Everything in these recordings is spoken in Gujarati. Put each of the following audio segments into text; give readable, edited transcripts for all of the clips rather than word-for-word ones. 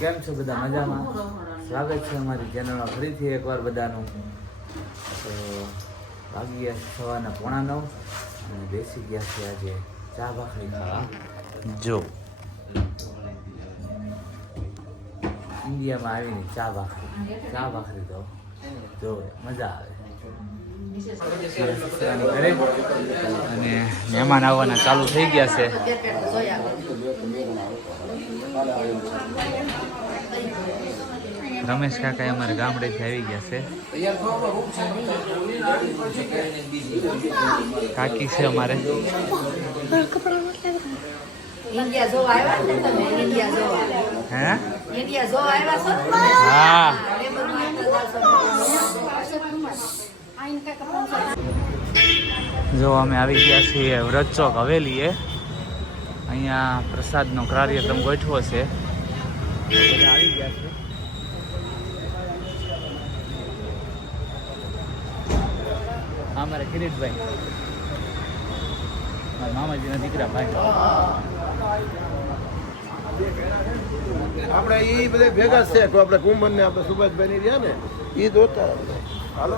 કેમ છો બધા મજામાં? સ્વાગત છે અમારી ચેનલમાં ફરીથી એકવાર બધાનું. તો વાગી ગયા સવારના 8:45 અને બેસી ગયા છે આજે ચા ભાખરી ખાવા. જો ઇન્ડિયામાં આવીને ચા ભાખરી તો જો મજા આવે. અને મહેમાન આવવાના ચાલુ થઈ ગયા છે. રમેશ કાકા અમારે ગામડેથી આવી ગયા છે. કાકી છે અમારે. હા જો અમે આવી ગયા છીએ વ્રત ચોક હવેલીએ. અહીંયા પ્રસાદનો કાર્યક્રમ ગોઠવો છે. આવી ગયા છે. અમારે કિરીટભાઈ મારા મામાજીના દીકરા ભાઈ. આપણે એ બધા ભેગા છે તો આપણે કુંભન ને આપણે સુભાષભાઈ ની રહ્યા ને એ જોતા હાલો.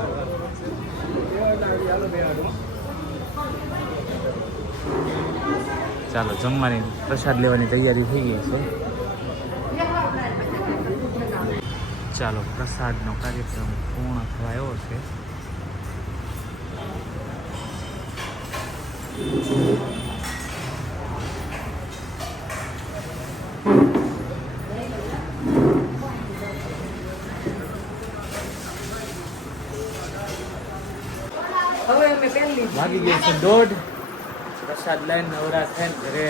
ચાલો જમવાની પ્રસાદ લેવાની તૈયારી થઈ ગઈ છે. ચાલો પ્રસાદનો કાર્યક્રમ પૂર્ણ થવા આવ્યો છે. વાગી ગયો છે 1:30. પ્રસાદ લઈને નવરા થઈને ઘરે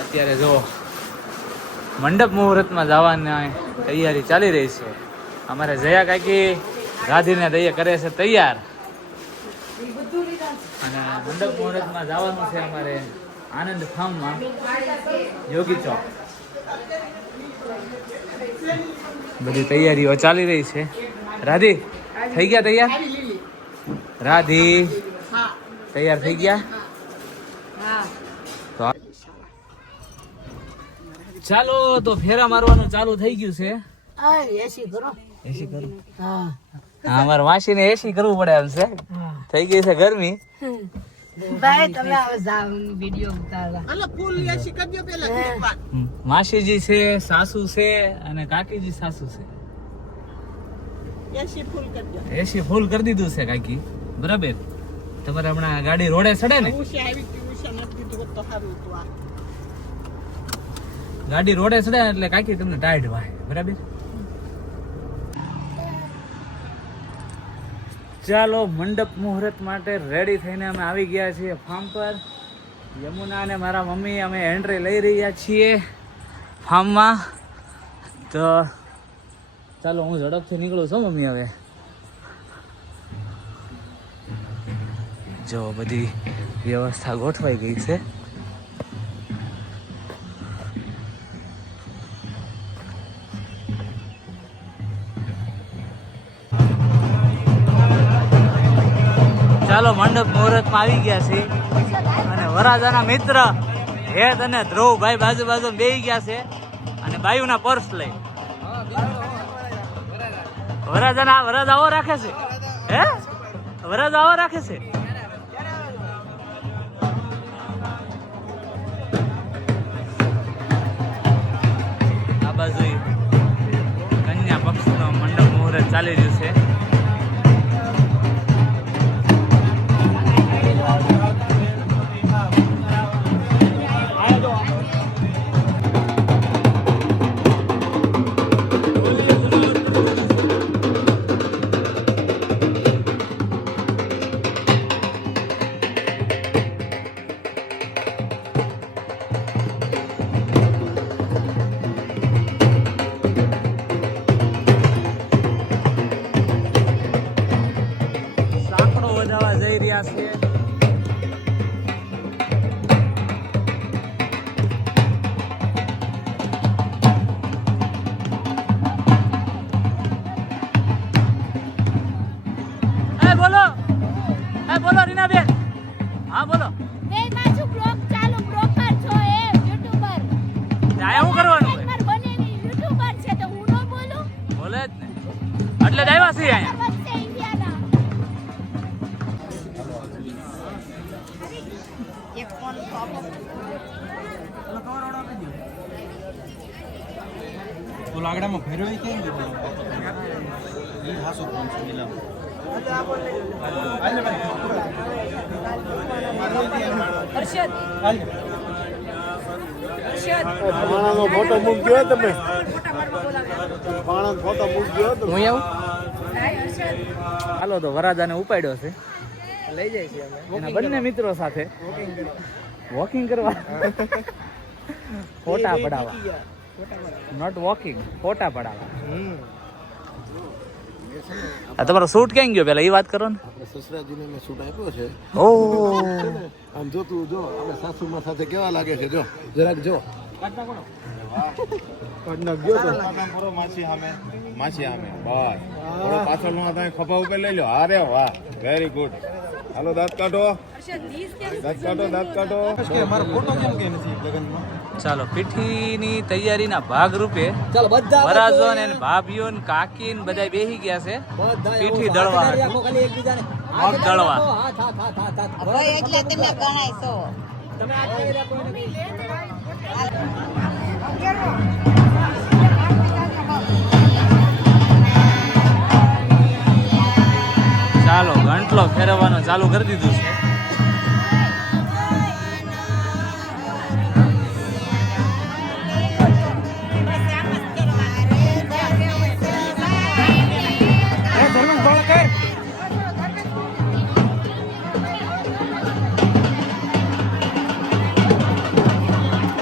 અત્યારે જો મંડપ મુહૂર્તમાં જવાની તૈયારી ચાલી રહી છે. અમારે જયા કાકી ગાંધીને દઈએ કરે છે તૈયાર અને મંડપ મુહૂર્તમાં જવાનું છે અમારે આનંદ ફાર્મમાં યોગી ચોક. બધી તૈયારીઓ ચાલી રહી છે. રાધી થઈ ગયા તૈયાર? રાધી તૈયાર થઈ ગયા? ચાલો તો ફેરા મારવાનું ચાલુ થઈ ગયું છે. એસી કરો. હા અમારા માસી ને એસી કરવું પડે એમ છે. થઈ ગઈ છે ગરમી. માસીજી છે, સાસુ છે અને કાકીજી સાસુ છે. એસી ફૂલ કરી દીધું છે કાકી. બરાબર. તમારે હમણાં ગાડી રોડે ચડે ને? ગાડી રોડે ચડે એટલે કાકી તમને ટાઈટ વાય. બરાબર. ચાલો મંડપ મુહૂર્ત માટે રેડી થઈને અમે આવી ગયા છીએ ફાર્મ પર. યમુના અને મારા મમ્મી અમે એન્ટ્રી લઈ રહ્યા છીએ ફાર્મમાં. તો ચાલો હું ઝડપથી નીકળું છું મમ્મી. હવે જો બધી વ્યવસ્થા ગોઠવાઈ ગઈ છે. ચાલો મંડપ મુહૂર્તમાં આવી ગયા છે અને વરાજાના મિત્ર હેત અને ધ્રુવ ભાઈ બાજુ બેસી ગયા છે અને બાયુના પર્સ લઈ. વરાજ આવો રાખે છે. હે વરાજ આવો રાખે છે. આ બાજુ કન્યા પક્ષનો મંડપ મુહૂર્ત ચાલી રહ્યું છે. એટલે જ આવ્યા છીએ અહીંયા. લાગડામાં ફેરવાય કેમ હાસો ફોન છે મિલા પાણાનો ફોટો મૂકજો તમે પાણાનો ફોટો મૂકજો હું આવું હાલો તો વરાજાને ઉપાડ્યો છે લઈ જાય છે અમે એના બંને મિત્રો સાથે વોકિંગ કરવા ફોટા પડાવવા નોટ વોકિંગ ફોટા પડાવવા આ તમારો શૂટ ક્યાં ગયો પેલા એ વાત કરો ને આપણે સસરાજીને મેં સૂટ આપ્યો છે ઓ આમ જો તું જો આપણે સાસુમાં સાથે કેવા લાગે છે જો જરાક જો માછી સામે બસ થોડો પાછળ નો તમે ખભા ઉપર લઈ લો અરે વાહ વેરી ગુડ હાલો દાંત કાઢો મારો ફોટો કેમ કે નથી લગનમાં ચાલો પીઠીની તૈયારીના ભાગ રૂપે ચાલો બધા વરાજો ને ભાભીઓ ને કાકી ને બધા બેસી ગયા છે પીઠી દળવા ખાલી એકબીજાને મગ દળવા હવે એટલે તમે ગણાયશો તમે આ કરી રાખો ચાલો ઘંટલો ફેરવવાનું ચાલુ કરી દીધું છે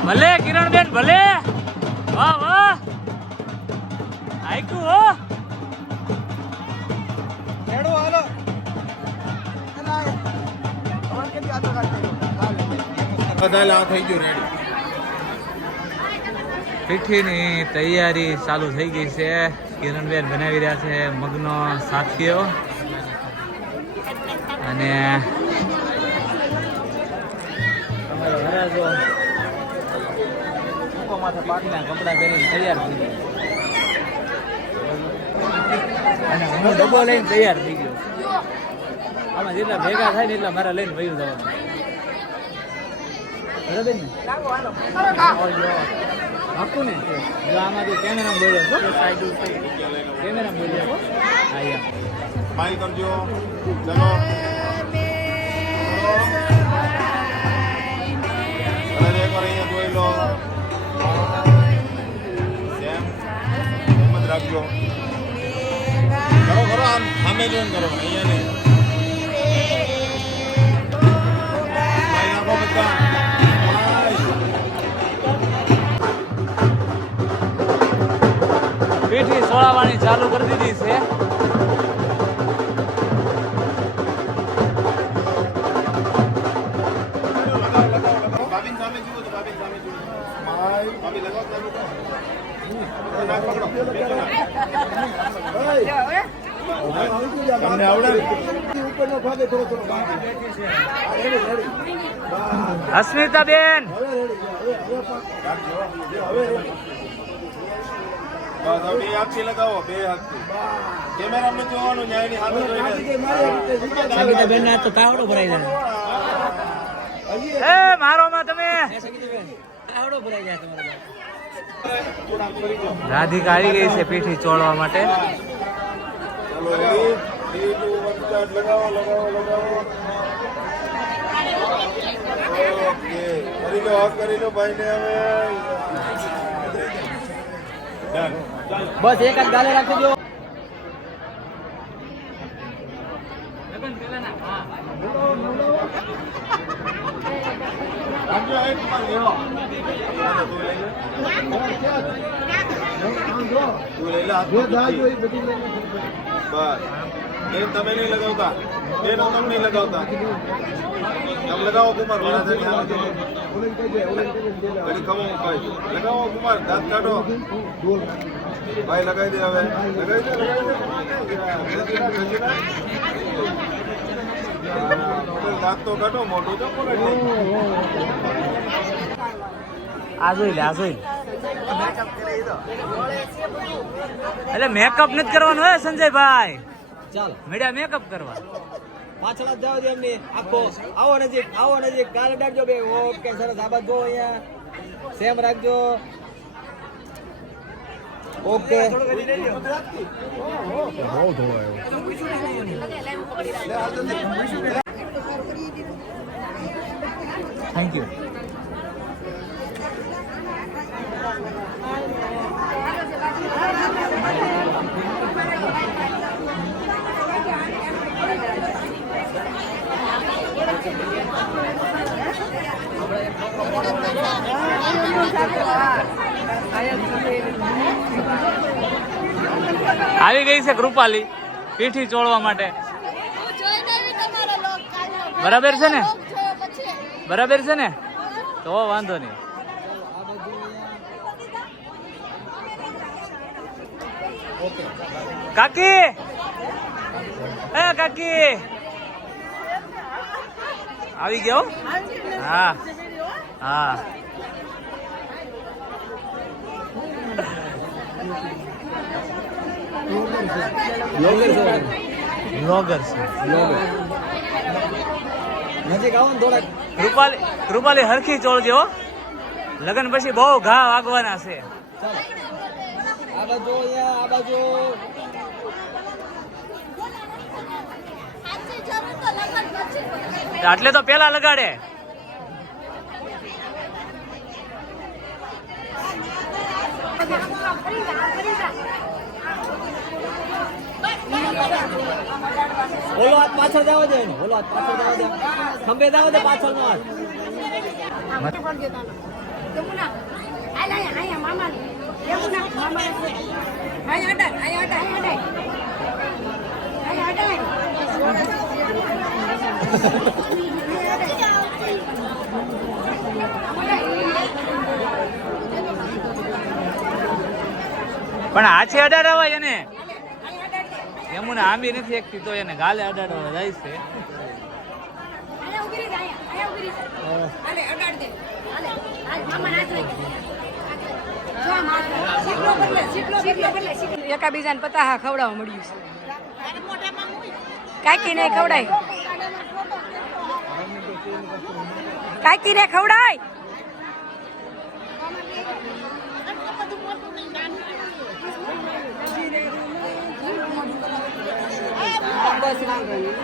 ભલે કિરણબેન ભલે વાહ વાહ આઈકુ હો હેડો હાલો બધા થઈ ગયું રેડી પીઠીની તૈયારી ચાલુ થઈ ગઈ છે કિરણબેન બનાવી રહ્યા છે મગનો સાથીઓ અને અમારા વરાજો માથે પાકના કપડા પહેરીને તૈયાર થઈ ગયા અને હું ડબ્બો લઈને તૈયાર થઈ ગયો આમાં જેટલા ભેગા થાય ને એટલા મારા લઈને વયું જવાનું બરાબર ને આપું ને જો આમાંથી કેમેરા બોલ્યો છો કેમેરા બોલ્યો છો હા યા સ્માઈલ કરજો ચલો અને એકવાર અહીંયા જોઈ લો જેમ હિંમત રાખજો કરો આમ સામે જોઈને કરો અહીંયા નહીં સ્માઈલ નાખો બધા પીઠી સોળાવાની ચાલુ કરી દીધી છે ભાભી સામે જુઓ તો ભાભી સામે જુઓ ભાભી લગાવો તમને આવડે ઉપરનો ભાગે થોડો બાકી અસ્મિતા બેન બસ હવે બે હાથથી લગાવો બે હાથથી કેમેરામાં જોવાનું ન્યાયની હાથ જોઈને બેન ના તો તાવડો ભરાઈ જાય એ મારો માં તમે તાવડો ભરાઈ જાય તમારો રાધિકા આવી ગઈ છે પીઠી ચોળવા માટે ચાલો ready? 3, 2, 1, start. લગાવો ઓકે કરી લો હાથ કરી લો ભાઈને હવે ડન બસ એક જ ગાલે રાખી દો રાખજો એક પર લેવો તું લઈ લે હાથ બસ બેન તમે નહીં લગાવતા બેન હું તમને નહીં લગાવતા તમે લગાવો કુમાર ઘડી ખમો મુકાઈ લગાવો કુમાર દાંત કાઢો ભાઈ લગાવી દે હવે લગાવી દે દાંત તો કાઢો મોટું તો બોલે આ જોઈ લે એટલે મેકઅપ નથી કરવાનું હોય સંજયભાઈ, ચાલો મીડિયા મેકઅપ કરવા. પાછળ જ જાવ દે એમની આખો આવો નજીક ગાલ અડાડજો બે. ઓકે સરસ. આ બાજુ જો અહીંયા સેમ રાખજો. Okay thank you. આવી ગઈ છે કૃપાલી પીઠી ચોળવા માટે. બરાબર છે ને? બરાબર છે ને? તો વાંધો નહીં. કાકી, એ કાકી આવી ગયો. હા હા બ્લોગર છે. નજીક આવો ને થોડાક. કૃપાલી હરખી ચોળજો હો. લગન પછી બહુ ઘા વાગવાના છે. ચાલો આ બાજુ અહીંયા આ બાજુ. આટલે તો પેલા લગાડે. ઓલો હાથ પાછળ જાવ દે ને. ઓલો હાથ પાછળ જાવ દે. ખંભે જાવ દે પાછળનો હાથ. પણ હાથે અડાડવાય એને. યમુના આંબી નથી એકતી તો એને ગાલે અડાડવા જાય છે. એકાબીજાને પતાહા ખવડાવવા મળ્યું છે. કાકી ને ખવડાય, કાકી ને ખવડાય. બસ વાંધો નહીં.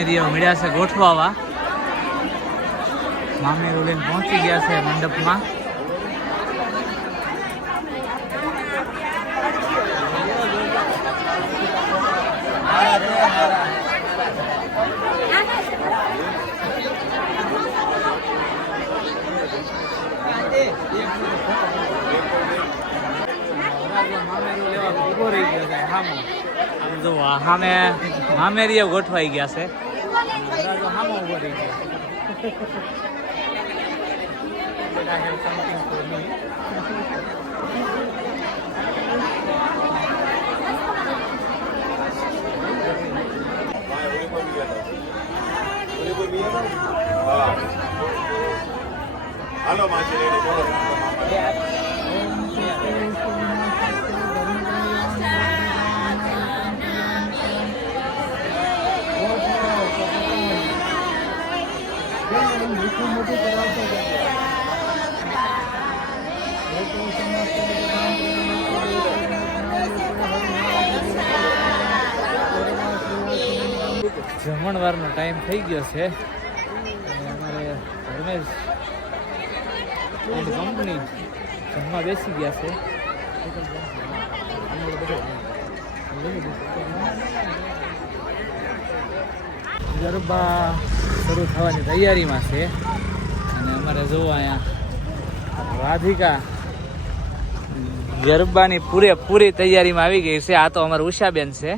મામેરીઓ મળ્યા છે ગોઠવાવા. મામેરું લઈને પહોંચી ગયા છે મંડપમાં. સામે મામેરીઓ ગોઠવાઈ ગયા છે. સામે ઉભો રહી હાલો માસી લઈને બોલો. જમણવારનો ટાઈમ થઈ ગયો છે અને અમારે ધર્મેશ એન્ડ કંપની જમવા બેસી ગયા છે. ગરબા શરૂ થવાની તૈયારીમાં છે અને અમારે જોવા અહીંયા રાધિકા ગરબાની પૂરેપૂરી તૈયારીમાં આવી ગઈ છે. આ તો અમારે ઉષાબેન છે.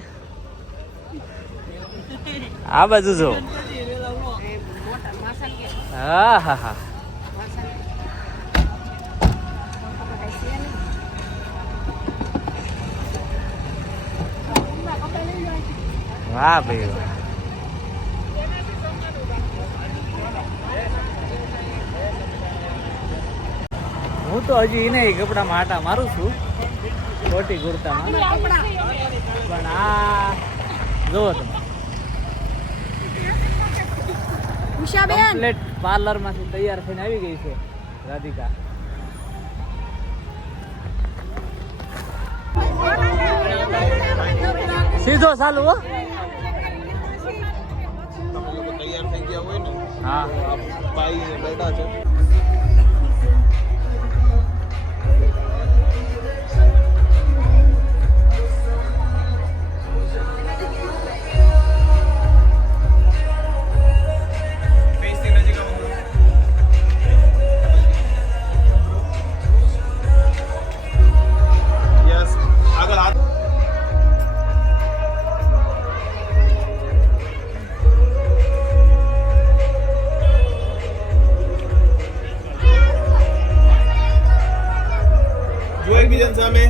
આ બાજુ જો. હા હા હા. વાહ ભાઈ વાહ. હું તો હજી એને કપડામાં આટા મારું છું ખોટી કુર્તામાં, પણ આ જોવો તમે કમ્પ્લીટ પાર્લરમાંથી તૈયાર થઈને આવી ગઈ છે રાધિકા. સીધો ચાલુ હો. તૈયાર થઈ ગયા હોય ને હા ભાઈ બેઠા છે. એકબીજાની સામે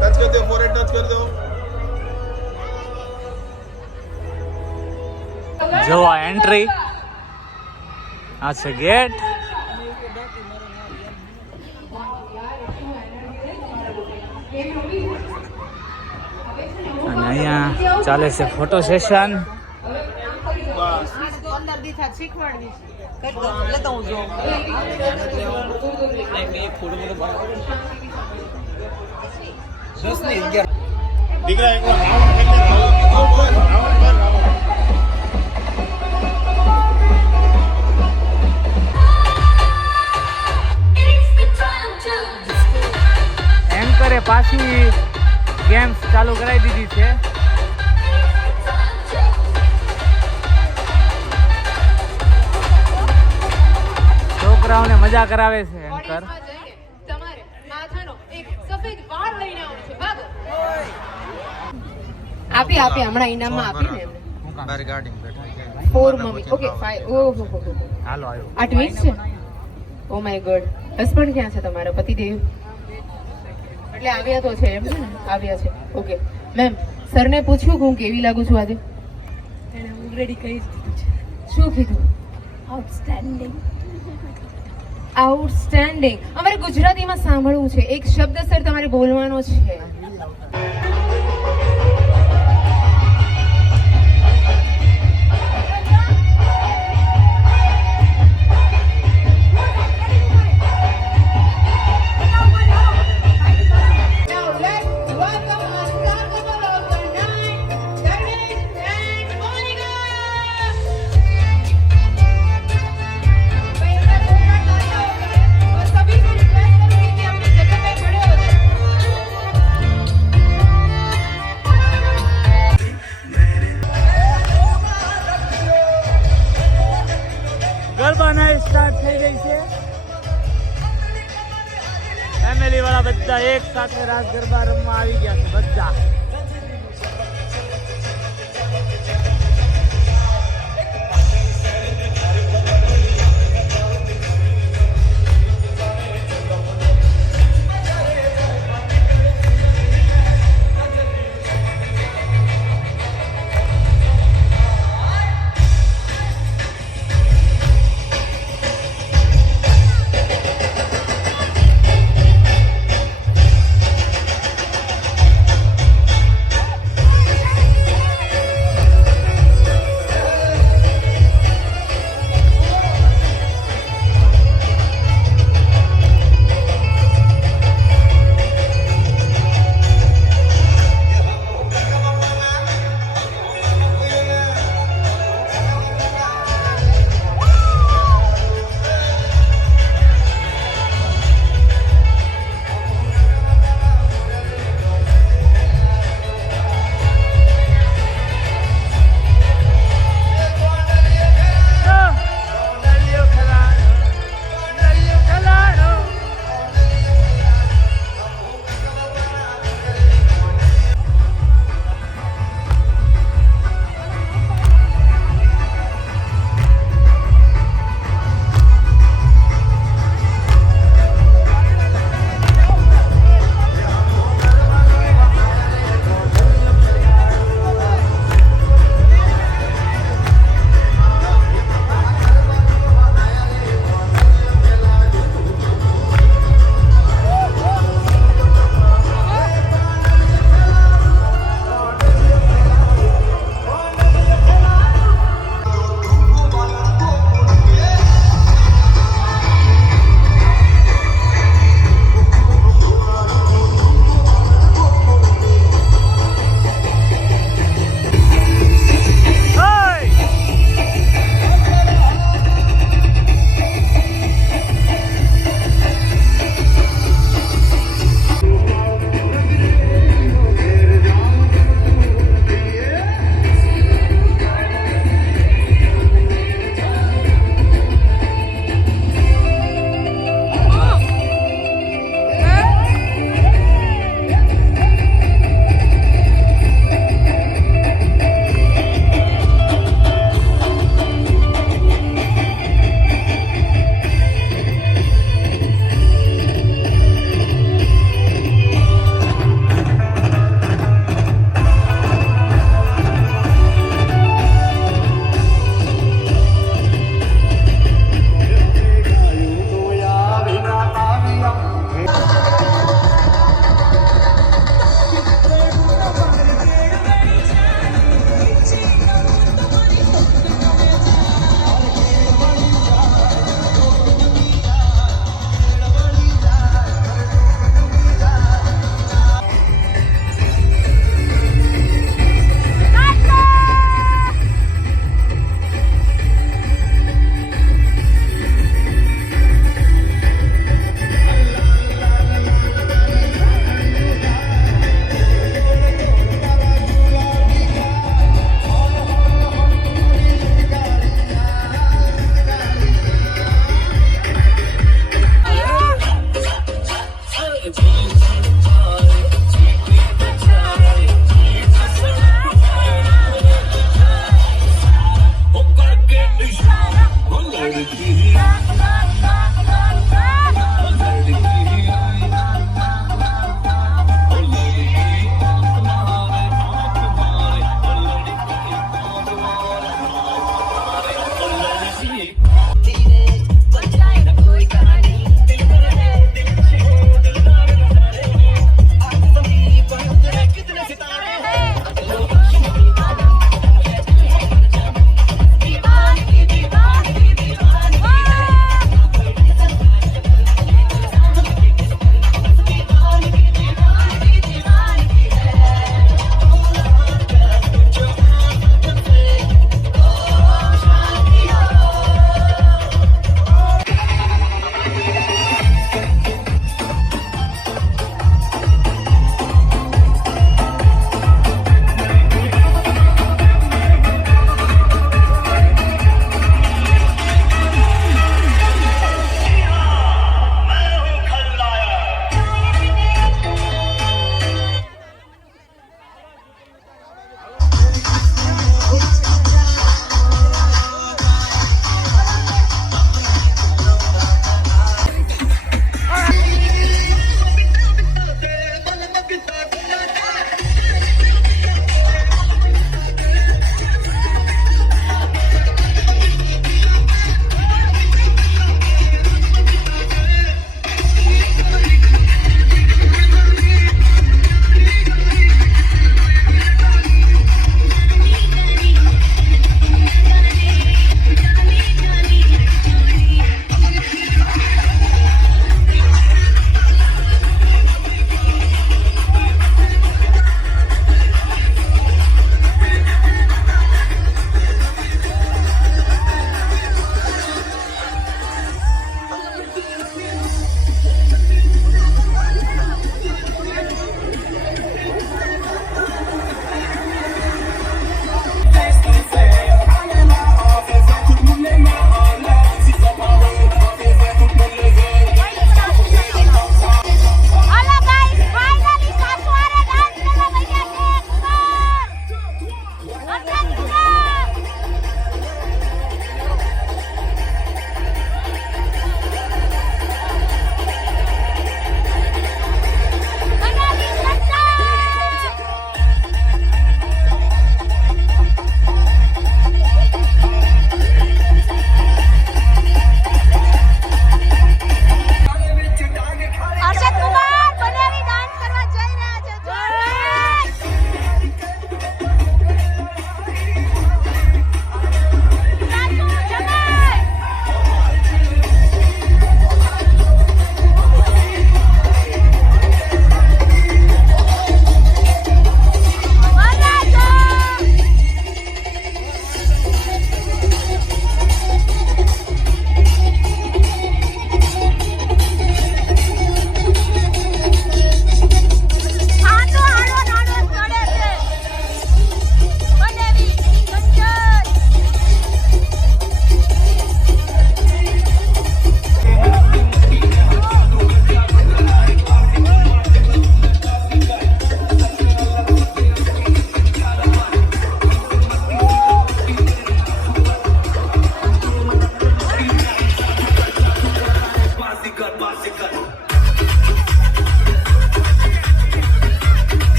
ટચ કરી દો, ફોરહેડ ટચ કરી દો. જો આ એન્ટ્રી, આ છે ગેટ. અને અહીંયા ચાલે છે ફોટો સેશન. દીકરા એક વાર રાઉન્ડ કરી દે, રાઉન્ડ કર, રાઉન્ડ કર. એન્કરે પાછી ગેમ્સ ચાલુ કરાવી દીધી છે. છોકરાઓને મજા કરાવે છે એન્કર. તમારે માથાનો એક સફેદ વાળ લઈને આવવાનો છે. ભાગો. આપી હમણાં ઇનામમાં આપીને એમને. બાર ગાડી બેઠા 4 મમ્મી. ઓકે 5. ઓહો હો હો. હાલો આવ્યો. આ ટ્વિન્સ છે. Oh my God. હસબન્ડ ક્યાં છે તમારો? પતિદેવ? એટલે આવ્યા તો છે એમ છે ને? આવ્યા છે. ઓકે મેમ, સરને પૂછ્યું કે હું કેવી લાગુ છું આજે? એને ઓલરેડી કહી દીધું છે. શું કીધું? આઉટસ્ટેન્ડિંગ. આઉટસ્ટેન્ડિંગ. અમારે ગુજરાતીમાં સાંભળવું છે. એક શબ્દ સર તમારે બોલવાનો છે. Now let's welcome a star couple of the night, Ganesh and family વાળા બધા એક સાથે રાસ ગરબા રમવા આવી ગયા છે બધા.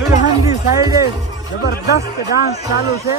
દુલ્હનની સાઈડે જબરદસ્ત ડાન્સ ચાલુ છે.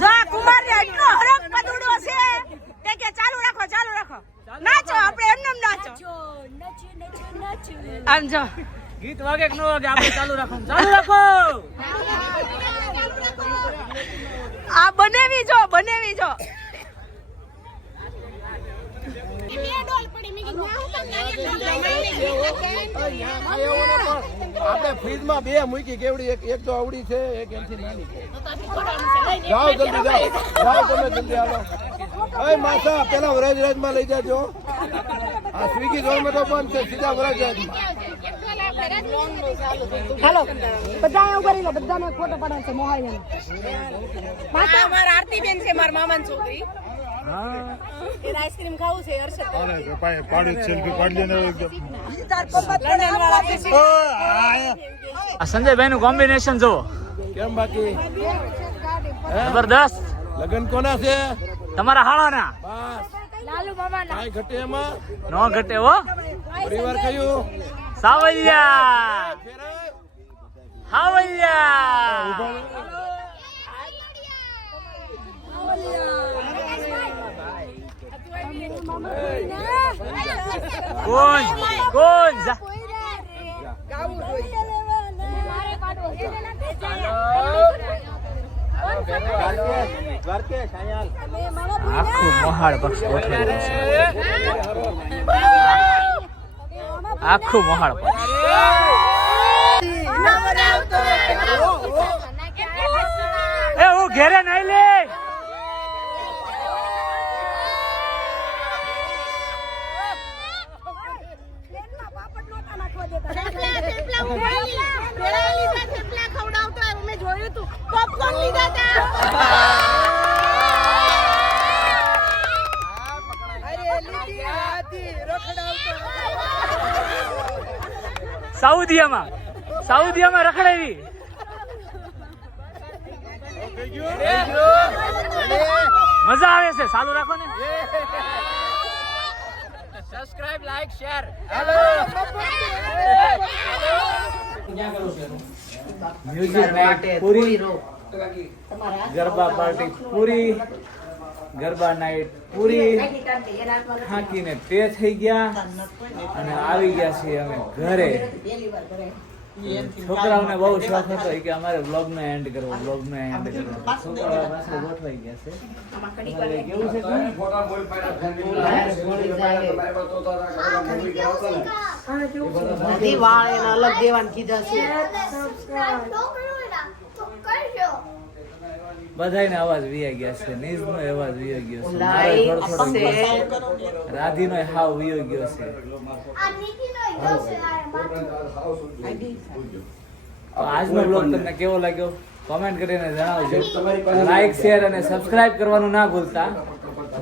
જો આ કુમારને એટલો હરખ પદુડો છે તે કે ચાલુ રાખો નાચો આપણે એમને એમ નાચો આમ જો ગીત વાગે કે ન વાગે આપણે ચાલુ રાખો. આ બનેવી જો આપણે ફ્રીજમાં બે મૂકી કેવડી એક તો આવડી છે એક એમથી નાની છે. જાઓ જલ્દી જાઓ તમે જલ્દી હાલો. એ માસા પેલા વરજરાજમાં લઈ જાજો. આ સ્વિગી ઝોમેટો બંધ છે, સીધા વરજરાજમાં. હાલો બધા ઉભા રહી લો, બધાને ફોટો પાડવાનો છે મોહાઈ મારા આરતીબેન છે મારા મામાની છોકરી એને આઈસ્ક્રીમ ખાવું છે હર્ષદ પાડ્યું સેલ્ફી પાડી લે એકદમ. લંડન વાળા છે આ સંજયભાઈ નું કોમ્બિનેશન જુઓ, કેમ બાકી જબરદસ્ત. લગન કોના છે? તમારા હાળાના બસ લાલુ મામાના કાંઈ ઘટે એમાં. નો ઘટે હો. પરિવાર કયું? સાવલિયા ફેરાય? હાવલિયા. કોણ જા આખું મોહાળ પક્ષ ગોઠવેલું છે. આખું મોહાળ પક્ષ. એ હું ઘેરે નાઈ લે. સાઉદીયામાં રખડાવી. મજા આવે છે. ચાલુ રાખો ને. Subscribe like share music night પૂરી, ગરબા પાર્ટી પૂરી, ગરબા નાઇટ પૂરી. થાકીને તે થઈ ગયા અને આવી ગયા છીએ અમે ઘરે. છોકરાઓને બહુ શોખ હતો કે અમારે વ્લોગ નો એન્ડ કરવો. છોકરાઓ પાસે ગોઠવાઈ ગયા છે. તમારે કેવું છે? અલગ દેવાન કીધા છે. બધાયને અવાજ વિયા ગયા છે. નીઝ નો અવાજ વિયો ગયો છે. મારો થોડો થોડો રાધી નો હાવ વિયો ગયો છે. આજનો બ્લોગ તમને કેવો લાગ્યો કોમેન્ટ કરીને જણાવજો. લાઈક શેર અને સબસ્ક્રાઇબ કરવાનું ના ભૂલતા.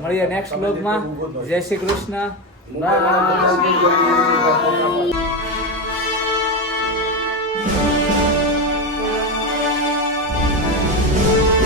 મળીએ નેક્સ્ટ બ્લોગમાં. જય શ્રી કૃષ્ણ. બાય.